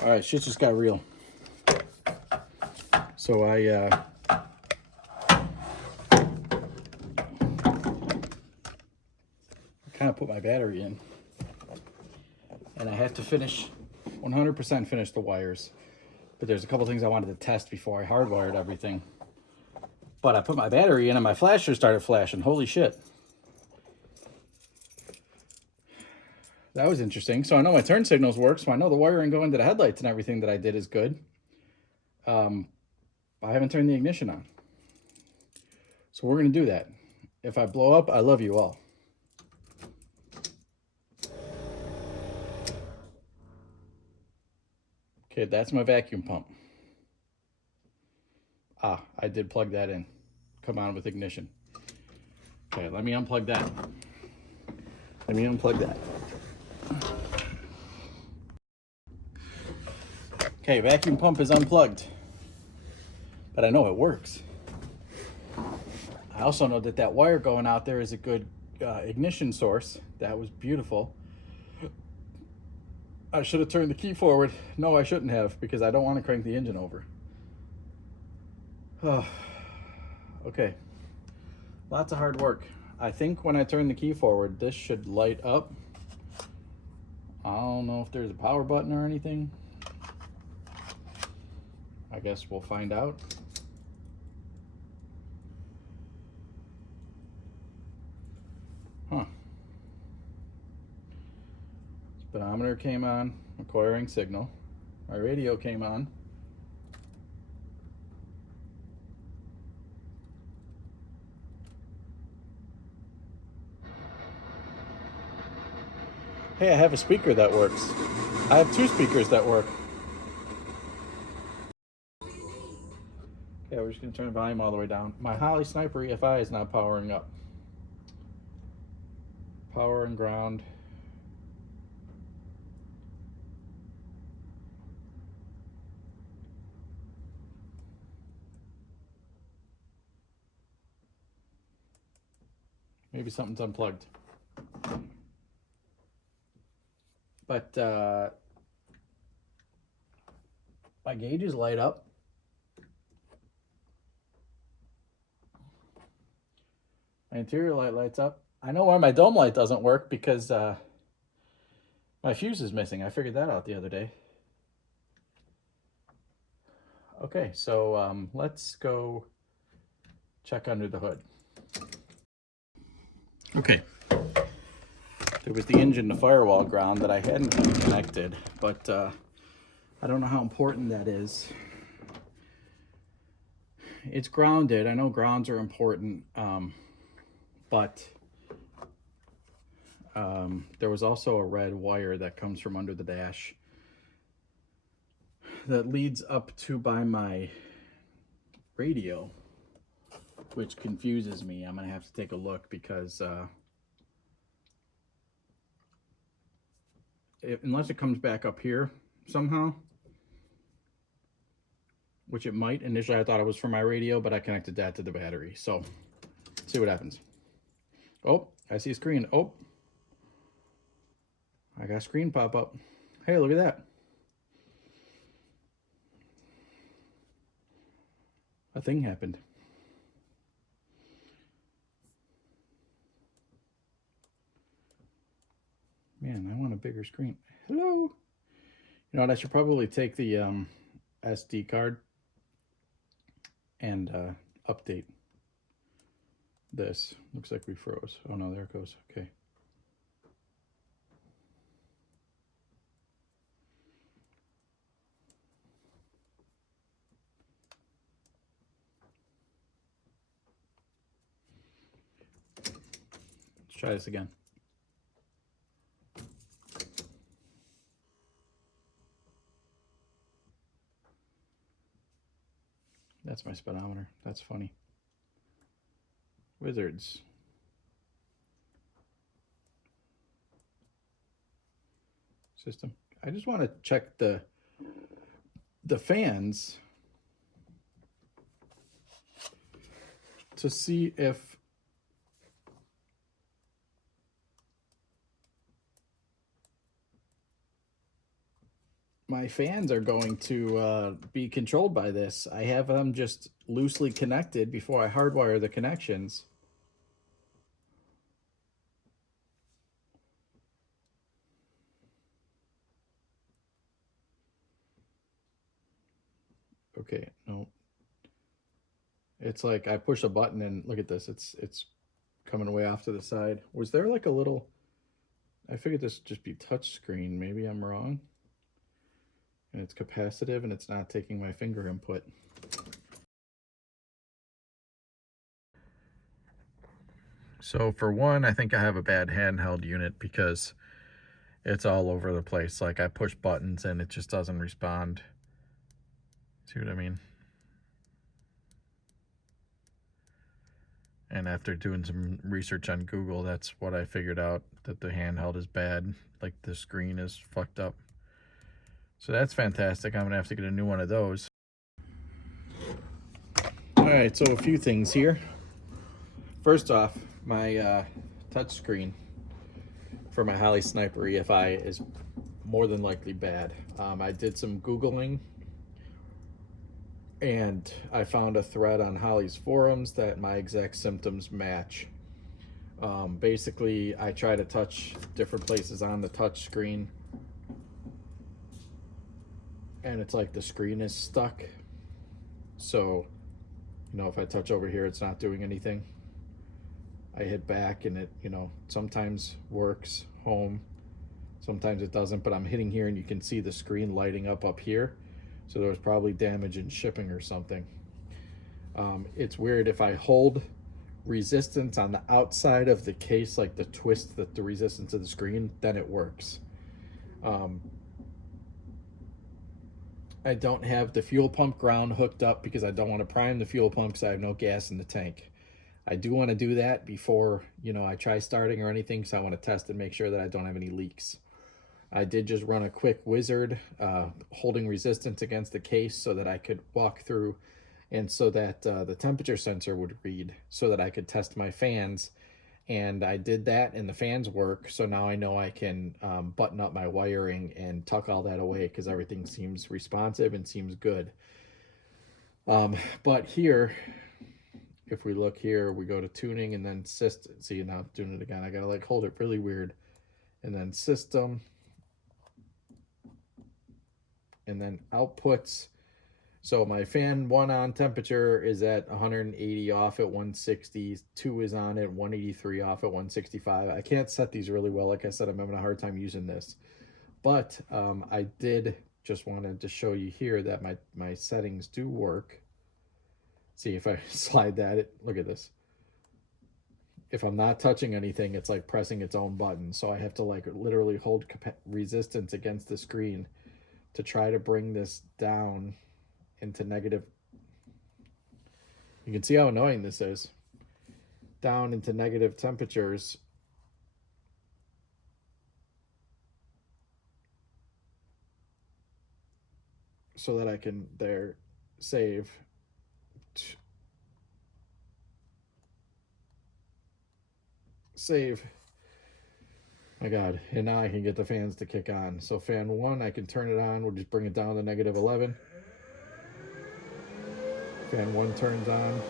All right, shit just got real. So I kind of put my battery in, and I have to finish 100% finish the wires. But there's a couple things I wanted to test before I hardwired everything. But I put my battery in and my flasher started flashing. Holy shit. That was interesting. So I know my turn signals work, so I know the wiring going to the headlights and everything that I did is good. I haven't turned the ignition on. So we're going to do that. If I blow up, I love you all. Okay, that's my vacuum pump. Ah, I did plug that in. Come on with ignition. Okay, let me unplug that. Let me unplug that. Okay, vacuum pump is unplugged. But I know it works. I also know that that wire going out there is a good ignition source. That was beautiful. I should have turned the key forward. No, I shouldn't have, because I don't want to crank the engine over. Okay. Lots of hard work. I think when I turn the key forward, this should light up. I don't know if there's a power button or anything. I guess we'll find out. Huh. Speedometer came on, acquiring signal. My radio came on. Hey, I have a speaker that works. I have two speakers that work. Okay, we're just gonna turn the volume all the way down. My Holley Sniper EFI is not powering up. Power and ground. Maybe something's unplugged. But my gauges light up. My interior light lights up. I know why my dome light doesn't work, because my fuse is missing. I figured that out the other day. Okay, so let's go check under the hood. Okay. There was the engine to firewall ground that I hadn't connected, but I don't know how important that is. It's grounded. I know grounds are important, but there was also a red wire that comes from under the dash that leads up to by my radio, which confuses me. I'm gonna have to take a look, because unless it comes back up here somehow, which it might. Initially I thought it was for my radio, but I connected that to the battery. So let's see what happens. Oh, I see a screen. Oh, I got a screen pop up. Hey, look at that. A thing happened. Man, I want a bigger screen. Hello. You know what? I should probably take the SD card and update this. Looks like we froze. Oh no, there it goes. Okay. Let's try this again. That's my speedometer. That's funny. Wizards. System. I just want to check the fans to see if my fans are going to be controlled by this. I have them just loosely connected before I hardwire the connections. Okay, no. It's like I push a button and look at this. It's coming way off to the side. Was there like a little... I figured this would just be touch screen. Maybe I'm wrong. And it's capacitive and it's not taking my finger input. So for one, I think I have a bad handheld unit because it's all over the place. Like I push buttons and it just doesn't respond. See what I mean? And after doing some research on Google, that's what I figured out, that the handheld is bad. Like the screen is fucked up. So that's fantastic. I'm gonna have to get a new one of those. All right, so a few things here. First off, my touch screen for my Holley Sniper EFI is more than likely bad. I did some Googling and I found a thread on Holley's forums that my exact symptoms match. Basically, I try to touch different places on the touch screen and it's like the screen is stuck. So, you know, if I touch over here, it's not doing anything. I hit back and it, you know, sometimes works, home, sometimes it doesn't, but I'm hitting here and you can see the screen lighting up here. So there was probably damage in shipping or something. It's weird, if I hold resistance on the outside of the case, like the twist, the resistance of the screen, then it works. I don't have the fuel pump ground hooked up because I don't want to prime the fuel pump because I have no gas in the tank. I do want to do that before, you know, I try starting or anything, so I want to test and make sure that I don't have any leaks. I did just run a quick wizard holding resistance against the case so that I could walk through and so that the temperature sensor would read so that I could test my fans. And I did that and the fans work, so now I know I can button up my wiring and tuck all that away because everything seems responsive and seems good. But here, if we look here, we go to tuning and then system. See, now I'm doing it again. I gotta like hold it really weird. And then system. And then outputs. So my fan 1 on temperature is at 180 off at 160. 2 is on at 183 off at 165. I can't set these really well. Like I said, I'm having a hard time using this. But I did just wanted to show you here that my settings do work. See, if I slide that, look at this. If I'm not touching anything, it's like pressing its own button. So I have to like literally hold resistance against the screen to try to bring this down into negative. You can see how annoying this is. Down into negative temperatures. So that I can there save. Save. My God. And now I can get the fans to kick on. So fan 1, I can turn it on. We'll just bring it down to negative 11. Fan 1 turns on.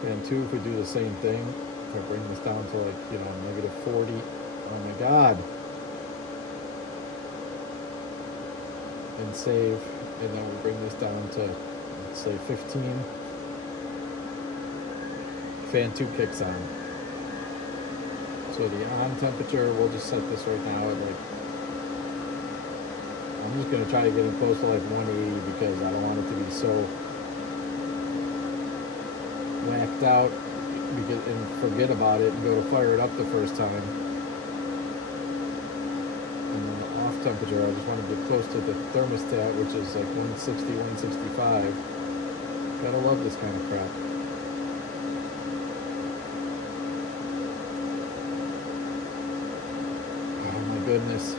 Fan 2, if we do the same thing, if I bring this down to like, you know, negative 40. Oh my God. And save. And then we bring this down to, let's say, 15. Fan 2 kicks on. So the on temperature, we'll just set this right now at like, I'm just going to try to get it close to like 180 because I don't want it to be so whacked out and forget about it and go to fire it up the first time. And then the off temperature, I just want to get close to the thermostat, which is like 160, 165. Gotta love this kind of crap. Goodness.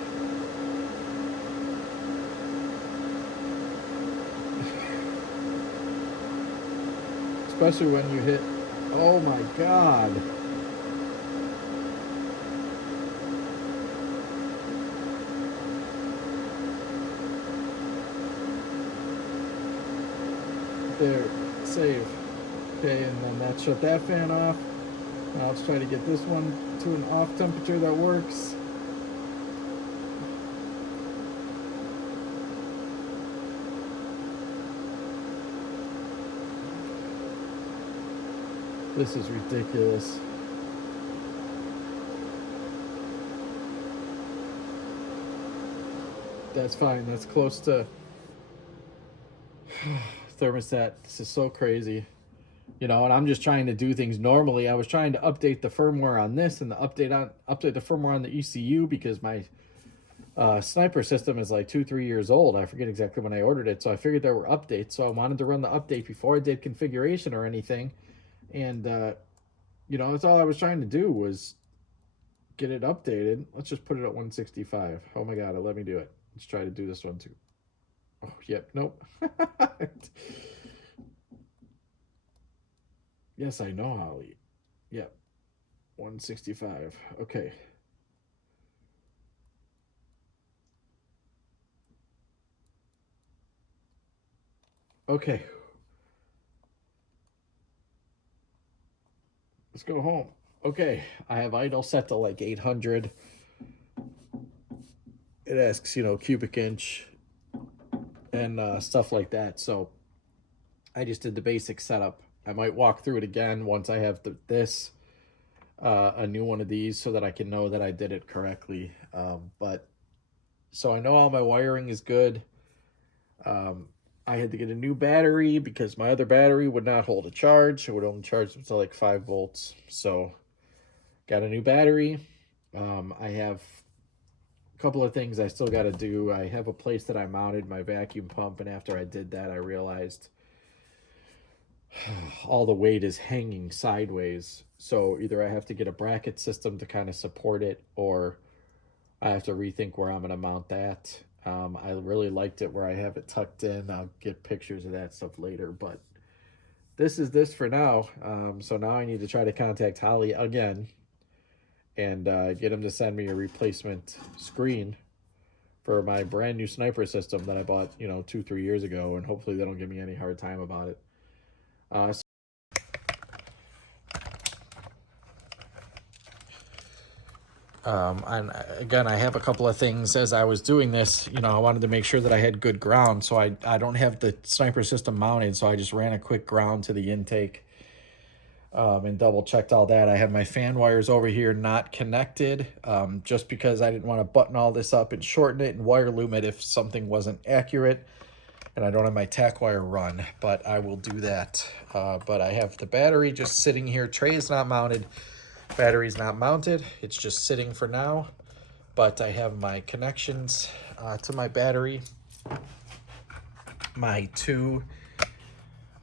Especially when you hit, oh my God. There, save. Okay, and then that shut that fan off. Now let's try to get this one to an off temperature that works. This is ridiculous. That's fine. That's close to thermostat. This is so crazy. You know, and I'm just trying to do things normally. I was trying to update the firmware on this and update the firmware on the ECU because my sniper system is like 2-3 years old. I forget exactly when I ordered it, so I figured there were updates. So I wanted to run the update before I did configuration or anything. And you know, that's all I was trying to do was get it updated. Let's just put it at 165. Oh my god, let me do it. Let's try to do this one too. Oh, yep, nope. Yes, I know, Holley. Yep, 165. Okay. Okay. Let's go home. Okay, I have idle set to like 800. It asks, you know, cubic inch and stuff like that. So I just did the basic setup. I might walk through it again once I have a new one of these so that I can know that I did it correctly. But so I know all my wiring is good. I had to get a new battery because my other battery would not hold a charge. It would only charge up to like 5 volts. So got a new battery. I have a couple of things I still got to do. I have a place that I mounted my vacuum pump, and after I did that, I realized all the weight is hanging sideways. So either I have to get a bracket system to kind of support it, or I have to rethink where I'm going to mount that. I really liked it where I have it tucked in. I'll get pictures of that stuff later, but this is this for now. So now I need to try to contact Holley again and get him to send me a replacement screen for my brand new sniper system that I bought, you know, 2-3 years ago, and hopefully they don't give me any hard time about it. And again, I have a couple of things as I was doing this. You know, I wanted to make sure that I had good ground, so I don't have the sniper system mounted, so I just ran a quick ground to the intake and double checked all that. I have my fan wires over here not connected just because I didn't want to button all this up and shorten it and wire loom it if something wasn't accurate. And I don't have my tack wire run, but I will do that. But I have the battery just sitting here. Tray is not mounted. Battery's not mounted. It's just sitting for now. But I have my connections to my battery. My two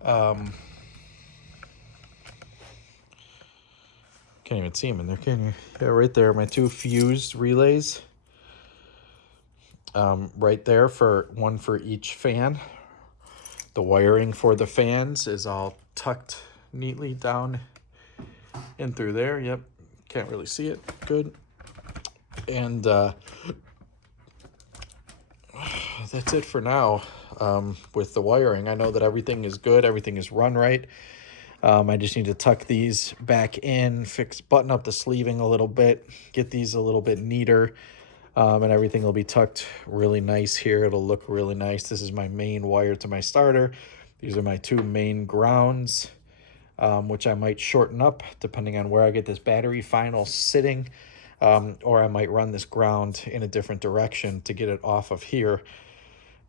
can't even see them in there, can you? Yeah, right there. My two fused relays. Right there, for one for each fan. The wiring for the fans is all tucked neatly down in through there. Yep, can't really see it. Good. And that's it for now with the wiring. I know that everything is good. Everything is run right. I just need to tuck these back in, button up the sleeving a little bit, get these a little bit neater. And everything will be tucked really nice here. It'll look really nice. This is my main wire to my starter. These are my two main grounds, which I might shorten up depending on where I get this battery final sitting. Or I might run this ground in a different direction to get it off of here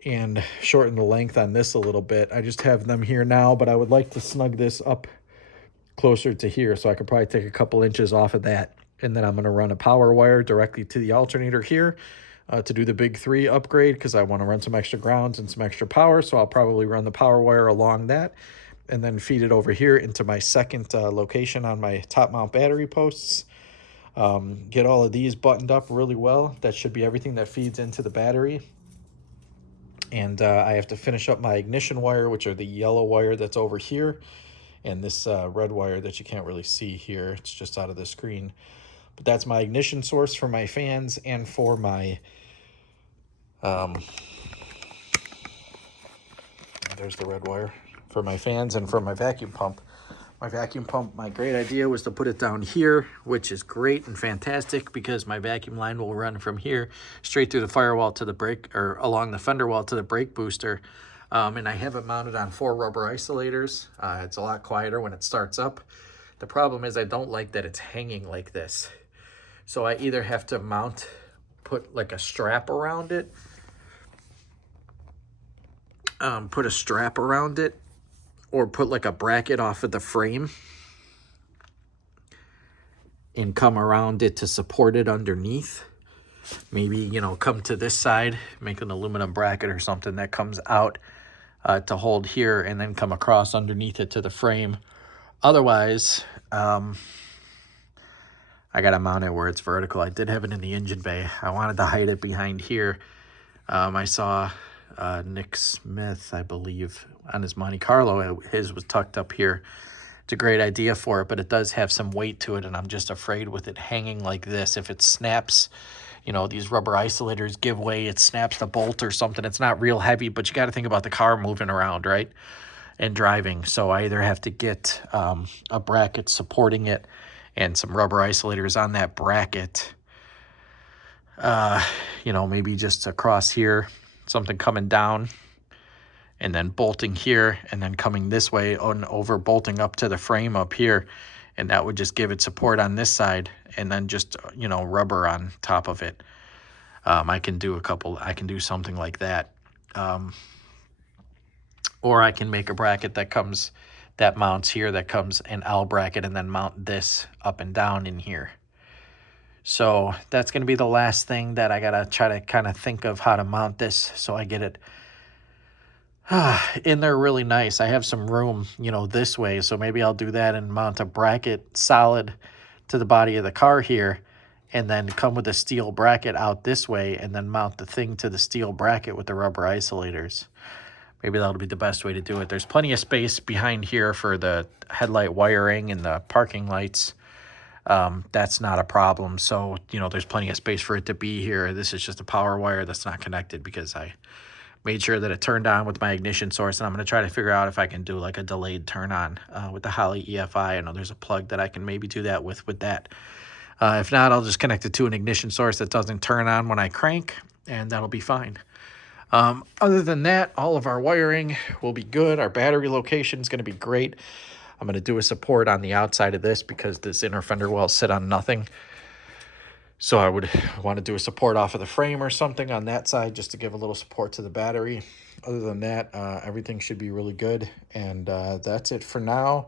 and shorten the length on this a little bit. I just have them here now, but I would like to snug this up closer to here, so I could probably take a couple inches off of that. And then I'm going to run a power wire directly to the alternator here to do the big 3 upgrade, because I want to run some extra grounds and some extra power. So I'll probably run the power wire along that and then feed it over here into my second location on my top mount battery posts. Get all of these buttoned up really well. That should be everything that feeds into the battery. And I have to finish up my ignition wire, which are the yellow wire that's over here, and this red wire that you can't really see here. It's just out of the screen. But that's my ignition source for my fans and for my, there's the red wire, for my fans and for my vacuum pump. My vacuum pump, my great idea was to put it down here, which is great and fantastic because my vacuum line will run from here straight through the firewall to the brake, or along the fender wall to the brake booster. And I have it mounted on 4 rubber isolators. It's a lot quieter when it starts up. The problem is I don't like that it's hanging like this. So I either have to put like a strap around it, or put like a bracket off of the frame and come around it to support it underneath. Maybe, you know, come to this side, make an aluminum bracket or something that comes out to hold here, and then come across underneath it to the frame. Otherwise, I got to mount it where it's vertical. I did have it in the engine bay. I wanted to hide it behind here. I saw Nick Smith, I believe, on his Monte Carlo. His was tucked up here. It's a great idea for it, but it does have some weight to it, and I'm just afraid with it hanging like this, if it snaps, you know, these rubber isolators give way, it snaps the bolt or something. It's not real heavy, but you got to think about the car moving around, right, and driving. So I either have to get a bracket supporting it and some rubber isolators on that bracket, you know, maybe just across here, something coming down and then bolting here and then coming this way on over, bolting up to the frame up here, and that would just give it support on this side, and then just, you know, rubber on top of it. I can do something like that, or I can make a bracket that mounts here, that comes an L bracket, and then mount this up and down in here. So that's going to be the last thing that I got to try to kind of think of how to mount this so I get it in there really nice. I have some room, you know, this way, so maybe I'll do that and mount a bracket solid to the body of the car here, and then come with a steel bracket out this way, and then mount the thing to the steel bracket with the rubber isolators. Maybe that'll be the best way to do it. There's plenty of space behind here for the headlight wiring and the parking lights. That's not a problem. So, you know, there's plenty of space for it to be here. This is just a power wire that's not connected because I made sure that it turned on with my ignition source, and I'm going to try to figure out if I can do like a delayed turn on with the Holley EFI. I know there's a plug that I can maybe do that with that. If not, I'll just connect it to an ignition source that doesn't turn on when I crank, and that'll be fine. Other than that, all of our wiring will be good. Our battery location is going to be great. I'm going to do a support on the outside of this because this inner fender wells sit on nothing. So I would want to do a support off of the frame or something on that side just to give a little support to the battery. Other than that, everything should be really good. And that's it for now.